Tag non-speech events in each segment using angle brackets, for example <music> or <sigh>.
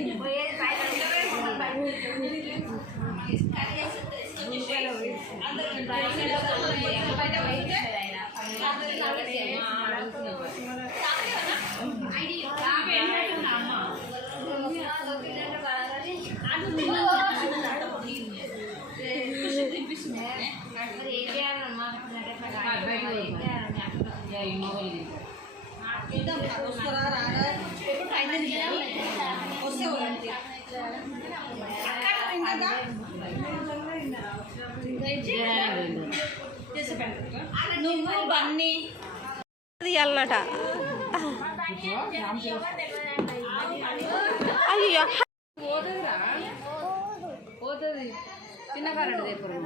నువ్వు బన్నీ తీయాలన్నట అయ్యో పోతుంది చిన్న కరెంట్ దగ్గర ఎక్కడున్నారు అట్లా ఉంటుందా ఏంటిదే అన్న దాని సిగ్గాయే కారు దగ్గర ఆడుంది ఇప్పుడే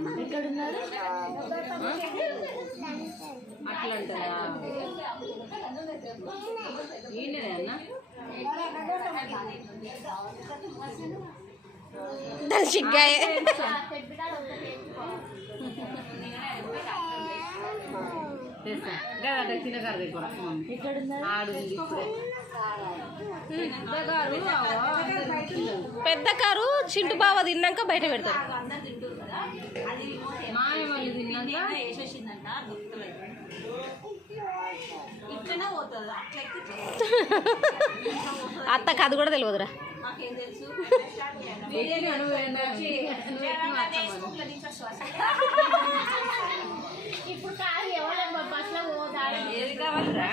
పెద్ద కారు పెద్ద కారు చింటు బావ తిన్నాక బయట పెడతారు. అత్తకు అది కూడా తెలియదురా. ఇప్పుడు కాదు ఎవరు ఏది కావాలరా?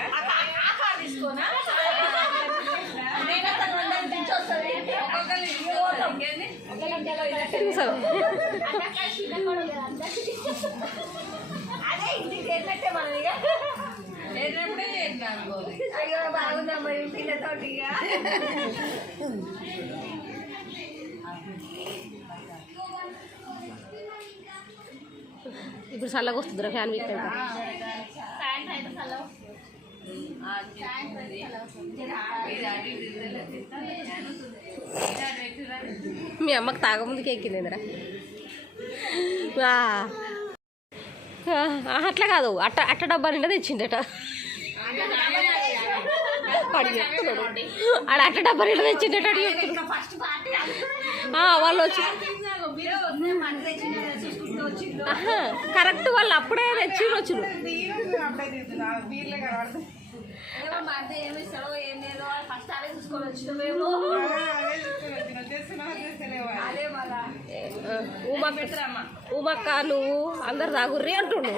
తీసుకోనా? అదే ఇంటికి చేసినట్టే మనం ఇక. అయ్యో బాగుందా మరి పిల్లతోటి ఇక. ఇప్పుడు చల్లగా వస్తుందిరా ఫ్యాన్ వీక్ మీ అమ్మకి తాగముందుకు ఎక్కిందిరా అట్లా కాదు అట్ట అట్ట డబ్బా నిండా తెచ్చిండట వాడు చెప్తున్నాడు. ఆడ అట్ట డబ్బా నిండా తెచ్చిండట వాడు చెప్తున్నాడు. ఫస్ట్ పార్టీ ఆ, వాళ్ళు వచ్చి కరెక్ట్ వాళ్ళు అప్పుడే తెచ్చి మళ్ళా. ఉమక్క ఉమక్క నువ్వు అందరు తాగుర్రి అంటుండు.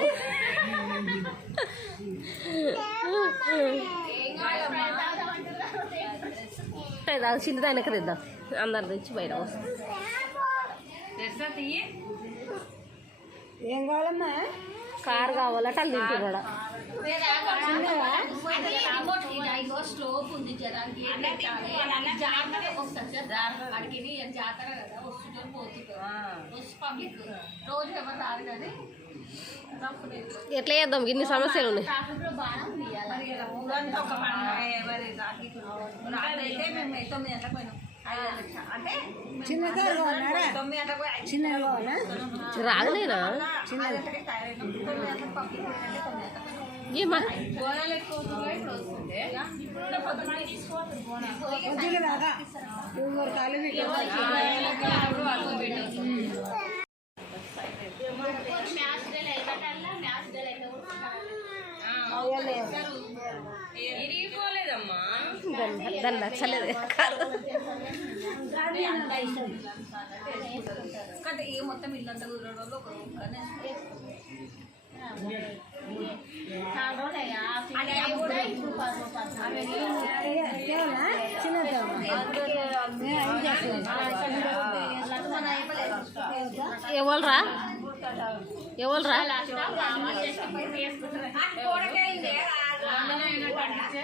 తాగు చిన్నది ఆయనకి తెద్దాం. అందరు తెచ్చి బయట వస్తాం ఏం కావాలమ్మా? కారు కావాలట వాళ్ళు తింటున్నాడు స్లోప్ ఉంది జనానికి జాతర వస్తుంది అడిగి జాతర కదా వస్తుంటారు పోతుంటారు వస్తు పబ్లిక్ రోజు ఎవరు రాదు కానీ ఎట్లా చేద్దాం ఇన్ని సమస్యలు ఉన్నాయి తొమ్మిది గంటలకు పోయినాం. ఐదు గంటలకు అంటే చిన్న తొమ్మిది గంటలకు పోయి చిన్న రాగలేనా చిన్న గంటలకి తయారైనాం తొమ్మిది గంటలకు పబ్లిక్ పోయిందంటే తొమ్మిది గంటలకు ఏమా బోనాలు ఎక్కువ అవుతున్నాయి, ఇప్పుడు వస్తుంది ఇప్పుడు కూడా పొద్దున తీసుకోవాలి బోనాలు అప్పుడు వాళ్ళు పెట్టవచ్చు మ్యాచ్ డే అయినట్టల్లా మ్యాచ్ డే అయితే ఇరిగిపోలేదమ్మా దాన్ని దాన్ని నచ్చలేదు ఎవరా ఎవరా ఏ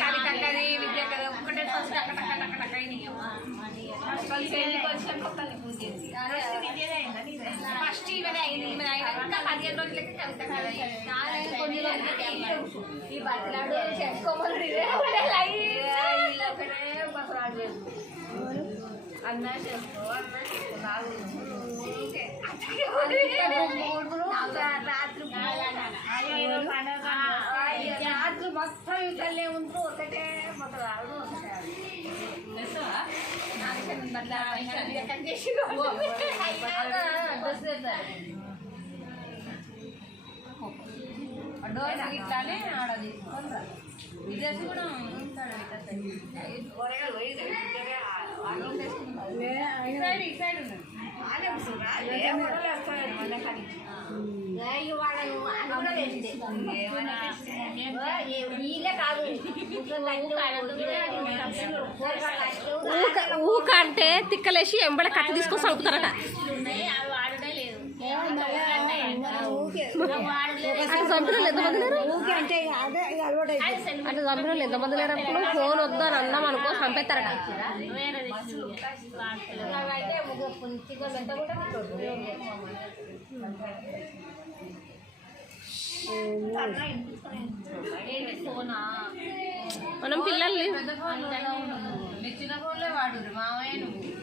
కవితక్కది విద్యక్కది ఒక్కటే ఫస్ట్ టక టక టక టక అయినాయి అమ్మా. అసలు పెళ్ళికి వచ్చిన కొత్తల్ని పూజ చేసి. ఫస్ట్ విద్యదే అయిందా నీదే? ఫస్ట్ ఈమెదే అయింది ఈమె అయినాక పదిహేను రోజులకి కవితక్కది అయింది. కొన్ని రోజులకి ఈమె. ఈ బతిలాడు చేసుకోమని చేస్తూ. అన్నా చేసుకో అన్నా చేసుకో నాలుగు. రాత్రి మొత్తం ఇద్దరులే ఉంటూ ఒకటే మొదలాడు తెస్తావా? డోర్ ఇట్లానే ఆడది తీసుకుంటా విదేశీ కూడా ఉంటాడు ఇటు సైడ్ ఇటు సైడ్ ఉన్నాడు ఊక ఊక అంటే తిక్కలేసి ఎంబడ కత్తి తీసుకొని చంపుతారట అట్లా చంపిన వాళ్ళు ఎంతమంది లేరు? అట్లా చంపిన వాళ్ళు ఎంతమంది లేరు అనుకో ఫోన్ వద్దని అన్నాం అనుకో చంపేస్తారట. మనం పిల్లల్ని చిన్న ఫోన్లే మామయ్య నువ్వు.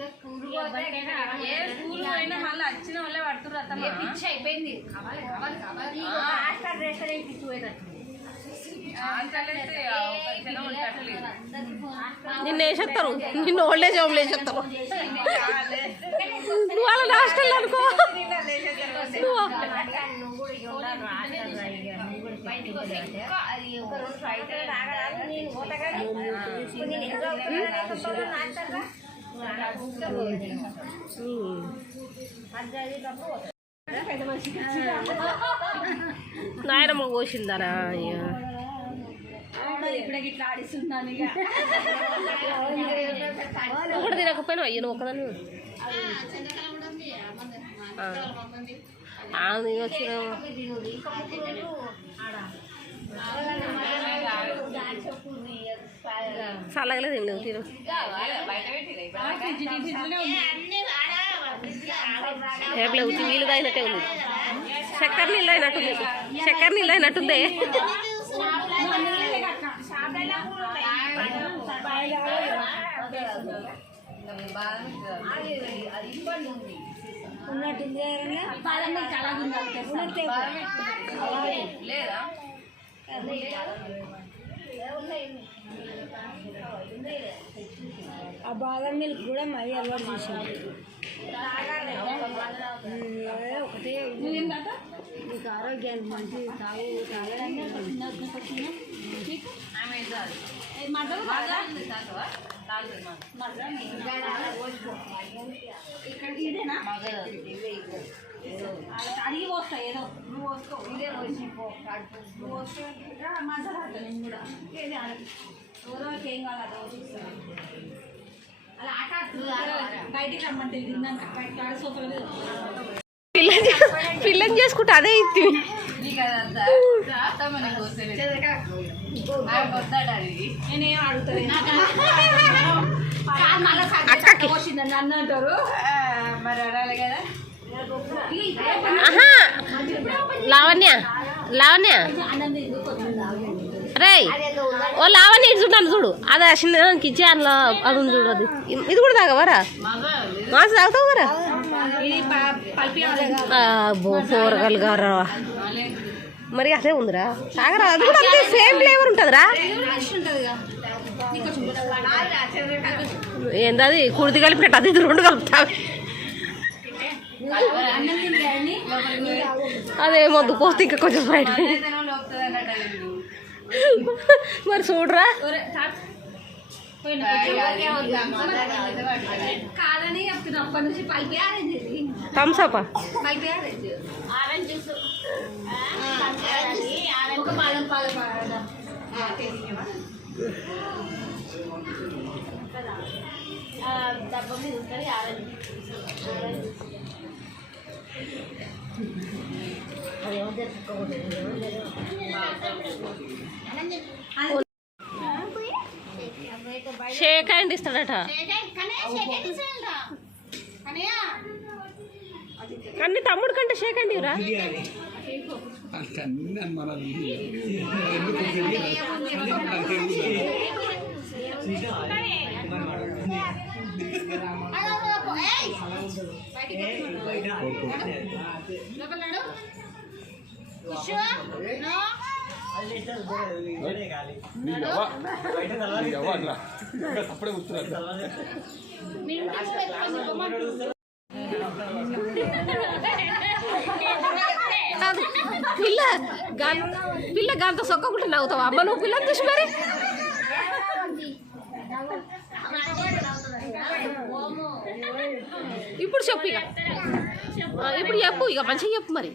ఏ స్కూల్ అయినా మళ్ళీ వచ్చిన వాళ్ళే పడుతుర్రు అత్తమ్మ పిచ్చి అయిపోయింది కావాలి కావాలి కావాలి హాస్టల్ రేషన్ పిచ్చి పోయేటట్టు ఆకలైతే ఆ ఒక జనం ఉండట్లేదు. నిన్ను వేసేస్తారు నిన్ను ఓల్డేజ్ హోమ్ వేసేస్తారు నువ్వు వాళ్ళ హాస్టల్ అనుకో నువ్వు నాయనమ్మ కోసిందరా అయ్యా. ఒకటి ఇట్లా ఆడిస్తున్నాను ఇక నువ్వు కూడా తినకపోయినా అయ్యా నువ్వు వచ్చిన చల్లగలేదు ఏం లేవు తిను బయట పెట్టిరా ఇప్పుడు రేపు లేవు నీళ్ళు తాగినట్టే ఉంది. చక్కెర నీళ్ళు అయినట్టుంది చక్కెర నీళ్ళు అయినట్టుంది లేదా? ఆ బాదం మిల్క్ కూడా మరీ అలవాటు చేసింది ఒకటే నీకు ఆరోగ్యానికి మంచి తాగు తాగడానికి ఆమె చాలు మగ తాగవా తాగుతుంది ఇక్కడ ఇదేనా మగ అడిగి పోస్తా ఏదో. నువ్వు పోసుకో ఇదే పోసి పో నువ్వు పోసుకో మసాలా నేను కూడా. ఏది ఏం కావాలి అలా ఆట బయటికి రమ్మంటే తిన్నాక ఆడ సోఫల మీద పిల్లని పిల్లని చేసుకుంటే అదే ఇత్తి అక్కకి. నన్ను అంటారు మరి అడాలి కదా లావణ్య లావణ్య రేయ్ రే ఓ లావని ఇటు చూడు. అది ఆ కిచెన్ ఇచ్చే అందులో అది ఉంది చూడు అది. ఇది కూడా తాగవరా మగ మాస్ తాగుతావు కూరగాయలు గారా. మరి అదే ఉందిరా. తాగరా? అది కూడా అంతే సేమ్ ఫ్లేవర్ ఉంటుందిరా. ఏందది కుడిది కలిపినట్టు అది ఇది రెండు కలుపుతావు? అదే మొద్దు పోతే ఇంకా కొంచెం బయట. మరి చూడరా కాదని చెప్తున్నా అప్పటి నుంచి పల్పి ఆరెంజ్ ఇది Thums Up pulpy orange orange juice ఒక పాలం పాలు పాడదా డబ్బా మీద ఉంటుంది ఆరెంజ్ షేక్ హ్యాండ్ ఇస్తాడట అన్ని తమ్ముడు కంటే షేక్ హ్యాండ్ ఇవ్వరా అప్పుడే కూర్చున్నారు పిల్ల గా- పిల్ల గంత సొక్కకుంటే నవ్వుతావు? అమ్మ నువ్వు పిల్లని చూసి మరి? ఇప్పుడు చెప్పు ఇక. ఇప్పుడు చెప్పు ఇక మంచిగా చెప్పు మరి.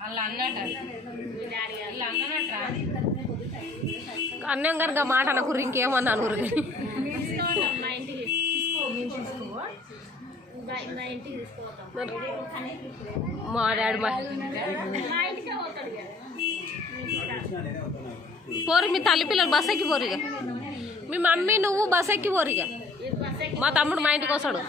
వాళ్ళ అన్నట. వీళ్ళ అన్ననట్రా? అన్నం కనుక మాట అనకుర్రు ఇంకేమన్నా అనుకురు మా డాడీ మా పోరు మీ తల్లి పిల్లలు బస్ ఎక్కి పోరు ఇక. మీ మమ్మీ నువ్వు బస్ ఎక్కి పోరు ఇక. మా తమ్ముడు మా ఇంటికి వస్తాడు.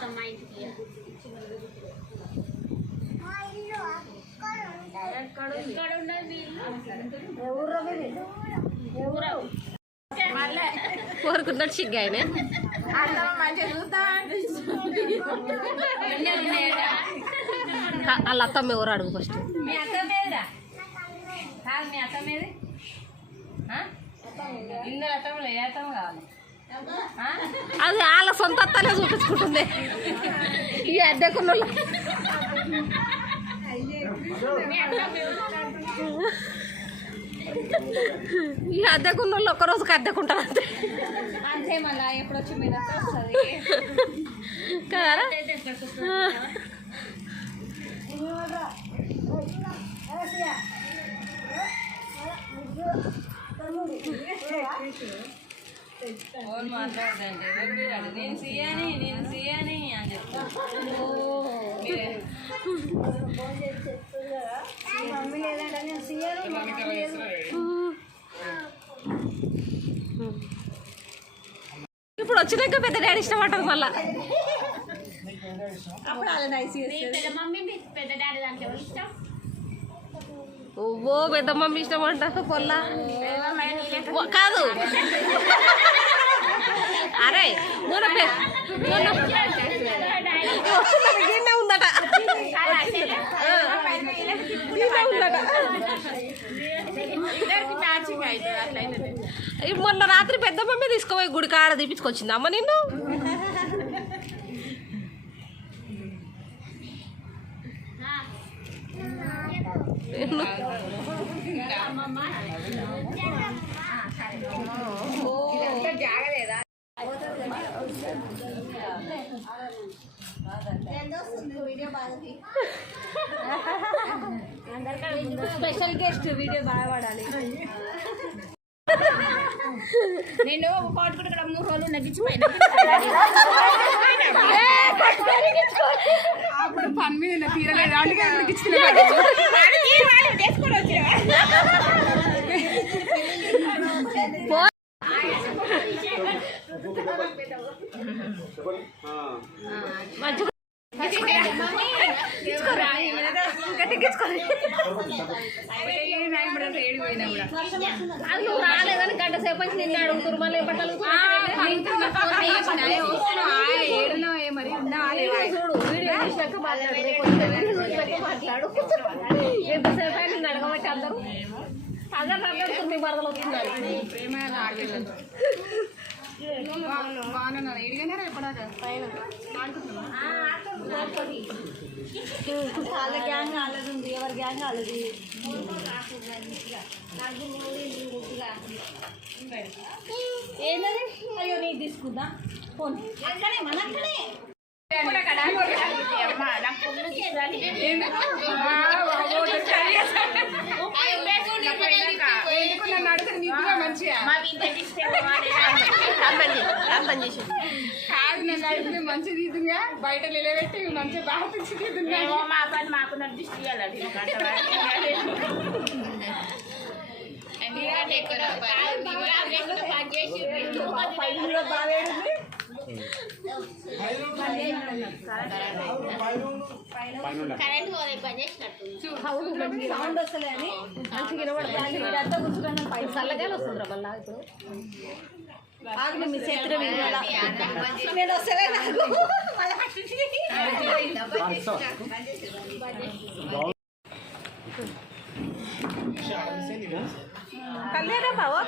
కోరుకున్నాడు సిగ్గా ఆయన. వాళ్ళ అత్తమ్మ ఎవరు అడుగు ఫస్ట్? అది వాళ్ళ సొంత అత్తనే చూపించుకుంటుంది. ఈ అద్దెకున్న ఈ అద్దెకున్న వాళ్ళు ఒక్కరోజుకి అద్దెకుంటారు అంతే అంతే మళ్ళా ఎప్పుడు వచ్చి మీద కదా ఫోన్ మాట్లాడదంటే చెప్పాడు నేను సీయని నేను సీయని అని చెప్తాను ఇప్పుడు వచ్చినాక పెద్ద డాడీ ఇష్టం అంటారు మళ్ళా పెద్ద మమ్మీ ఇష్టం? ఓ పెద్ద మమ్మీ ఇష్టం అంటారు పొల్లా కాదు. అరే ఈయనే ఉందట. మొన్న రాత్రి పెద్ద మమ్మీ తీసుకోపోయి గుడి కాడ తీపించుకొచ్చింది అమ్మ నిన్ను? స్పెషల్ గెస్ట్ వీడియో బాగా పడాలి నేను పాటు కూడా ఇక్కడ మూడు రోజులు నగ్గించిపోయినా అప్పుడు పని మీద తీరలేదు. అందుకే తీసుకొని అది నువ్వు రాలేదని గంట సేపు వచ్చి నిన్ను అడుగుతురు మళ్ళీ ఉందా చూడు వీడియో మాట్లాడు. ఎంతసేపు అయినా అందరూ వరదలు వస్తున్నారు. బాగున్నారు ఏడిగానే వాళ్ళ గ్యాంగ్ వాళ్ళది ఉంది ఎవరి గ్యాంగ్ వాళ్ళది? ఏంటది? అయ్యో నీకు తీసుకుందా? ఫోన్. అక్కడే మన అక్కడే. మంచి తీదుగా బయట నిలబెట్టి మంచిగా బాగా పిచ్చి తీదుగా మా పని మాకు నడిపిస్తూ సౌండ్ వస్తలే అని మంచిగా వినబడతాను వీడంతా కూర్చున్నాను పై వస్తుంది రా మళ్ళా ఇప్పుడు ఆగు మీ నేను వస్తలే నాకు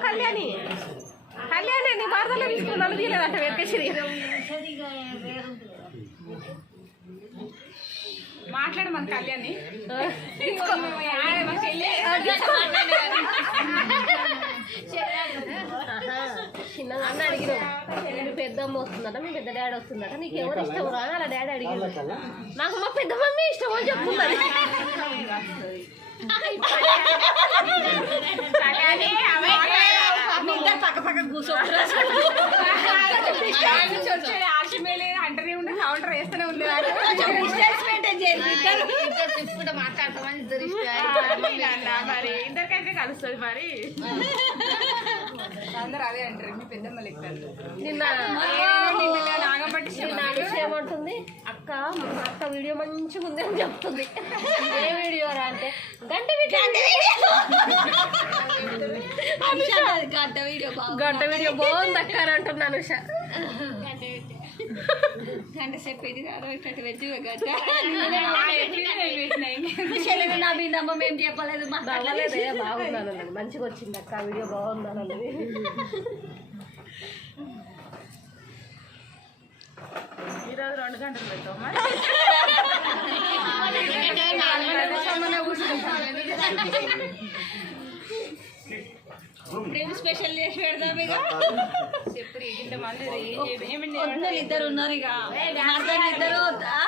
కళ్యాణి. కళ్యాణి నీ భారతలో తీసుకున్నాను తీయలేదంట వెనకేసి మాట్లాడు మన కళ్యాణ్ అన్న అడిగినావు మీ పెద్దమ్మ వస్తుందట మీ పెద్ద డాడీ వస్తుందట నీకు ఎవరు ఇష్టం రా అలా డాడీ అడిగాడు. నాకు మా పెద్ద మమ్మీ ఇష్టం అని చెప్తున్నది పక్క పక్క కూర్చోకుండా ఆశమేలే అంటనే ఉండే కౌంటర్ వేస్తూనే ఉండేవారు ఇప్పుడు మాట్లాడతామని ఇద్దరు మరి ఇద్దరికైతే కలుస్తుంది మరి. అందరూ అదే అంటారు మీ పెద్దమ్మ లెక్క నిన్న ఏమంటుంది అక్క మా అక్క వీడియో మంచిగా ఉంది అని చెప్తుంది. ఏ వీడియో రా అంటే గంట వీడియో. గంట వీడియో. గంట వీడియో బాగుంది. అక్క అని అంటుంది అనుష. గంట సేపు ఇది అరవై వెజ్ గంట నా బిందమ్మ మేము చెప్పలేదు అన్నది మంచిగా వచ్చింది అక్క వీడియో బాగుందని అన్నది ఈరోజు రెండు గంటలు పెట్టాం మరి? <laughs> <laughs> <laughs> మేము స్పెషల్ చేసి పెడదాం ఇక? చెప్పు ఇద్దరు ఉన్నారు ఇక. ఇద్దరు ఆ?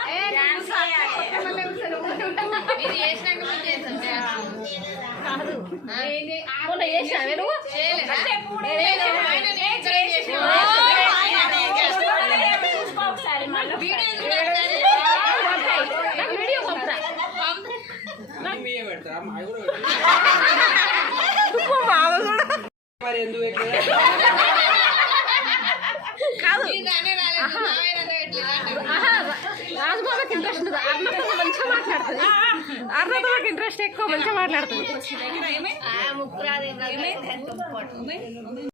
కాదు మొన్న చేసినావే నువ్వు? నాకు వీడియో పంపుతా పెడతారా మావి కూడా మామ <laughs> కూడా మరి ఎందుకు? కాదు. రాజుబాబుకి ఇంట్రెస్ట్ ఉంది? అర్ణతో మంచిగా మాట్లాడుతుంది. అర్ణతో నాకు ఇంట్రెస్ట్ ఎక్కువ మంచిగా మాట్లాడుతుంది.